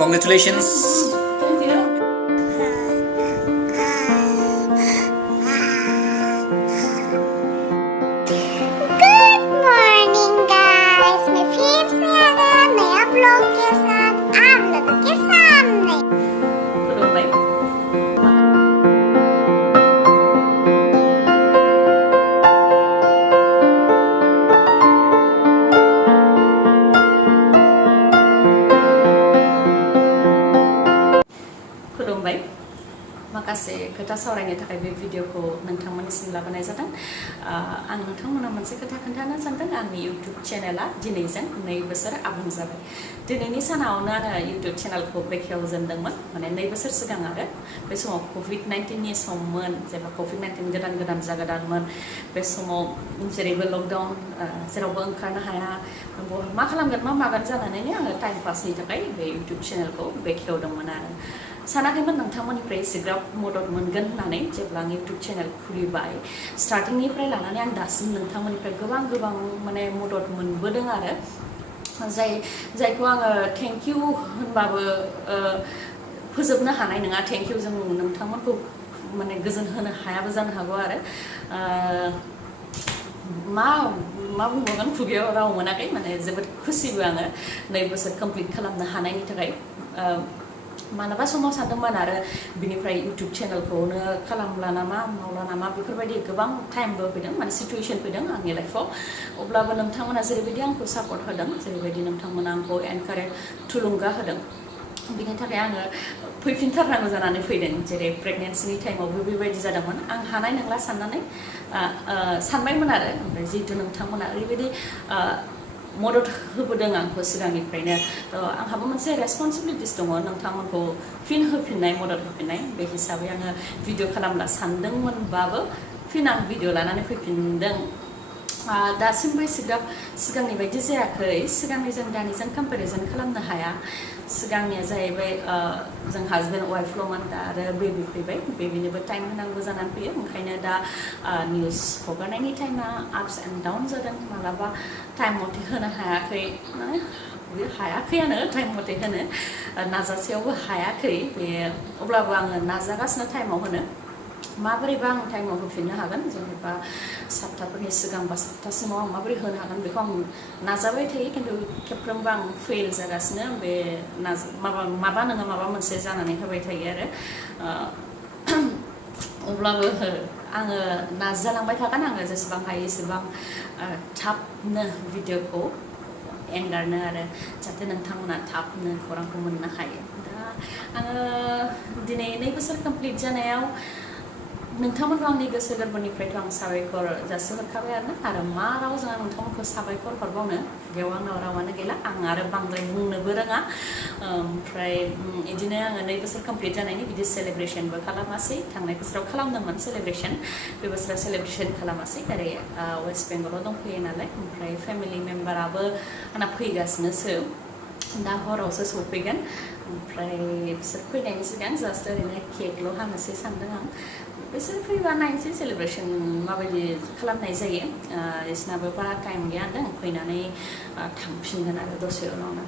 Congratulations. Thank you. Good morning guys, मैं फिर से आ गया नया ब्लॉग के साथ आप लोगों के सामने। खुलुमबाय। खुलुमबाय। माखासे खोथा सावरायनो थाखाय बे भिडिअखौ नोंथांमोननिसिम लाबोनाय जादों। आं नोंथांमोनाव मोनसे खोथा खोन्थानो सानदों। आंनि इउटुब चेनेला दिनैजों 2 बोसोर आबुं जाबाय। दिनैनि सानावनो आङो इउटुब चेनेलखौ बेखेवजेनदोंमोन, माने 2 बोसोर सिगां आरो बे समाव कभिड-19नि सममोन, जेब्ला कभिड-19 गोदान जागोदानमोन। बे समाव जेरैबो लकडाउन, जेरावबो ओंखारनो हाया, मा खालामगोन मा मागोन जानानैनो आङो टाइम पासनि थाखाय बे इउटुब चेनेलखौ बेखेवदोंमोन आरो सानाखैमोन नोंथांमोननिफ्राय एसेग्राब मदद मोनगोन होननानै। जेब्ला आं इउटुब चेनेल खुलिबाय, स्टार्टिंनिफ्राय लानानै आं दासिम नोंथांमोननिफ्राय गोबां माने मदद मोनबोदों आरो जायखौ आङो थेंक इउ होनबाबो फोजोबनो हानाय नङा। थेंक इउ जों नोंथांमोनखौ माने गोजोन होनो हायाबो जानो हागौ आरो मा बुंबावगोन, खुगायाव राव मोनाखै। माने जोबोद खुसिबो आङो 2 बोसोर कमप्लिट खालामनो हानायनि थाखाय। मालाबा समाव सानदोंमोन आरो बिनिफ्राय इउटुब चेनेलखौनो खालामला नामा मावला नामा, बेफोरबायदि गोबां टाइमबो फैदों, माने सिटुवेसन फैदों आंनि लाइफआव। अब्लाबो नोंथांमोना जेरैबायदि आंखौ सापर्ट होदों, जेरैबायदि नोंथांमोना आंखौ एनकारेज थुलुंगा होदों, बिनि थाखाय आङो फैफिनथारनांगौ जानानै फैदों। जेरै प्रेगनेन्सिनि टाइमावबो बेबायदि जादोंमोन, आं हानाय नंला साननानै सानबायमोन आरो। ओमफ्राय जिहेतु नोंथांमोना ओरैबायदि मदद होबोदों आंखौ सिगांनिफ्रायनो, आंहाबो मोनसे रेसपन्सिबिलिटिस दङ नोंथांमोनखौ फिन होफिननाय, मदद होफिननाय। बे हिसाबै आङो भिडिअ खालामला सानदोंमोनबाबो फिन आं भिडिअ लानानै फैफिनदों। दासिमबो एसेग्राब सिगांनि बायदि जायाखै। सिगांनिजों दानिजों कम्पेरिजन खालामनो हाया। सिगांनिया जाहैबाय जों हाजबेन्ड वाइफल'मोन, दा आरो बेबि फैबाय, बेबिनोबो टाइम होनांगौ जानानै फैयो। ओंखायनो दा निउज हगारनायनि टाइमा आप्स एन्ड डाउन जादों। मालाबा टाइम मथे होनो हायाखै, हायाखैयानो टाइम मथे होनो नाजासेयावबो हायाखै। बे अब्लाबो आङो नाजागासिनो टाइमाव होनो। माबोरैबा आं टाइमाव होफिननो हागोन, जेनेबा 7थाफोरनि सिगां बा 7थासिमाव आं माबोरै होनो हागोन बेखौ आं नाजाबाय थायो। खिन्थु खेबफ्रोमबो आं फेल जागासिनो। बे माबा नङा माबा मोनसे जानानै होबाय थायो आरो अब्लाबो आङो नाजालांबाय थागोन। आङो जेसेबां हायो एसेबां थाबनो भिडिअखौ एंगारनो, आरो जाहाथे नोंथांमोना थाबनो खौरांखौ मोननो हायो। दा आङो दिनै 2 बोसोर कमप्लिट जानायाव नोंथांमोनखौ आंनि गोसो गोरबोनिफ्रायथ' आं साबायखर जासिहरखाबाय आरो मा रावजों आं नोंथांमोनखौ साबायखर हरबावनो, बेयाव आंनाव रावानो गैला। आं आरो बांद्राय बुंनोबो रोङा। ओमफ्राय बिदिनो आङो 2 बोसोर कमप्लिट जानायनि बिदि सेलेब्रेसनबो खालामासै। थांनाय बोसोराव खालामदोंमोन सेलेब्रेसन, बे बोसोराव सेलेब्रेसन खालामासै। ओरै वेस्ट बेंगलाव दंफैयो नालाय, ओमफ्राय फेमिलि मेम्बाराबो आंना फैगासिनोसो, दा हरावसो सफैगोन। ओमफ्राय बिसोर फैनायनि सिगां जास्ट ओरैनो केकल' हानोसै सानदों आं। बिसोर फैबा नायनोसै सेलेब्रेसन माबायदि खालामनाय जायो। बिसोरनाबो बारा टाइम गैया होनदों, फैनानै थांफिनगोन आरो दसे उनावनो।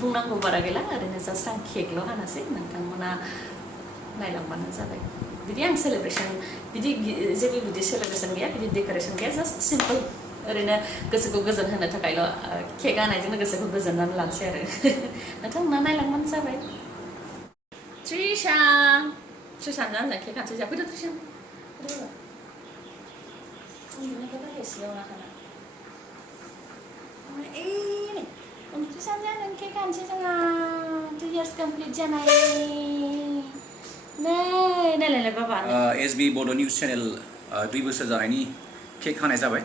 बुंनांगौ बारा गैला, ओरैनो जास्ट आं केकल' हानोसै, नोंथांमोना नायलांबानो जाबाय। बिदि आं सेलेब्रेसन जेबो बिदि सेलेब्रेसन गैया, बिदि डेक'रेसन गैया, जास्ट सिम्पोल ओरैनो गोसोखौ गोजोन होनो थाखायल' केक हानायजोंनो गोसोखौ गोजोननानै लानोसै आरो नोंथांमोना नायलांबानो जाबाय। Trishan जानो केक हानोसै जा, फैदो Trishan। Trishan जानो केक हानोसै जोंहा 2 years कमप्लिट जानाय। नायलाय बाबा। SB Bodo निउज चेनेल 2 बोसोर जानायनि केक हानाय जाबाय।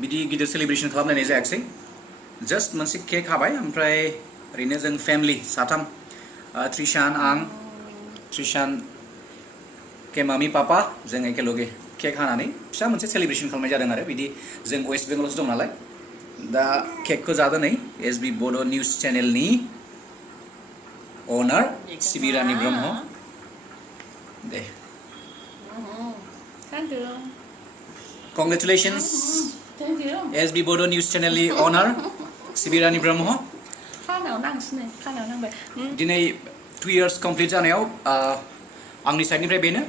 बिदि गिदिर सेलिब्रेसन खालामनाय जायाखिसै, जास्ट मोनसे केक हाबाय। ओमफ्राय ओरैनो जों फेमिलि 3, Trishan, आं, Trishan के मामी पापा जों एखेलगे केक हानानै फिसा मोनसे सेलिब्रेसन खालामनाय जादों आरो बिदि जों वेस्ट बेंगलावसो दं नालाय। दा केकखौ जादों नै SB Bodo निउज चेनेलनि अनार सिबिरानि ब्रह्म। दे thank you. Congratulations. Thank you. SB Bodo news चेनेलनि अनार सिबिरानि ब्रह्म। खानायाव नांसिनो खानायाव नांबाय दिनै 2 years कमप्लिट जानायाव आंनि साइडनिफ्राय बेनो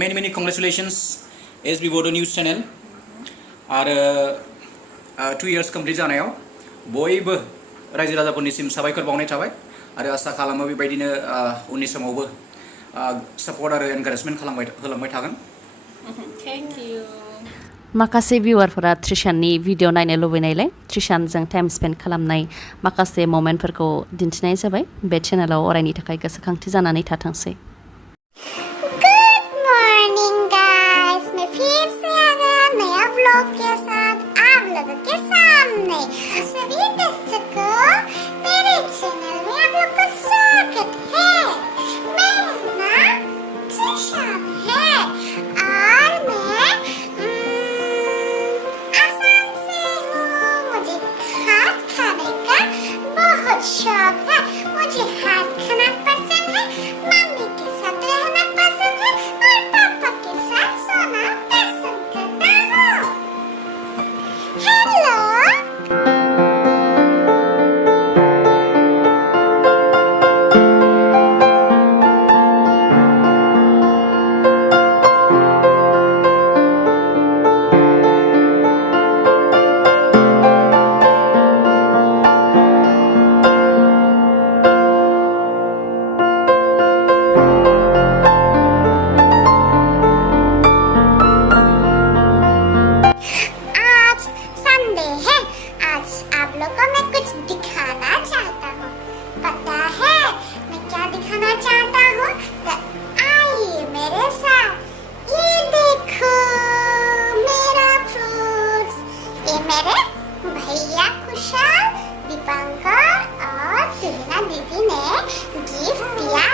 मेनि कंग्रेचुलेसन्स एसबी बड' निउज चेनेल आरो 2 years कमप्लिट जानायाव बयबो रायजो राजाफोरनिसिम साबायखर बावनाय थाबाय आरो आसा खालामो बेबायदिनो उननि समावबो सापर्ट आरो एनकारेजमेन्ट होलांबाय थागोन थेंक इउ माखासे भिउवारफोरा त्रिशाननि भिडिअ नायनो लुबैनायलाय त्रिशानजों टाइम स्पेन्ड खालामनाय माखासे मोमेन्टफोरखौ दिन्थिनाय जाबाय बे चेनेलाव अरायनि थाखाय गोसोखांथि जानानै थाथोंसै गुड मॉर्निंग गाइस मैं फिर से आ गया नया ब्लॉग के साथ आप लोगों के सामने सभी दर्शकों मेरे चैनल में आप लोग का स्वागत है मेरा नाम त्रिशान है और मैं आसाम से हूँ मुझे हाथ खाने का बहुत शौक है मुझे हाथ खाना पसंद है मम्मी के साथ रहना पसंद है और पापा के साथ सोना पसंद करता हूँ हेलो आज संडे है आज आप लोगों को मैं कुछ दिखाना चाहता हूँ पता है मैं क्या दिखाना चाहता हूँ तो आइए मेरे साथ ये देखो मेरा फ्रूट्स ये मेरे भैया खुशाल दीपंकर और तुलना दीदी ने गिफ्ट दिया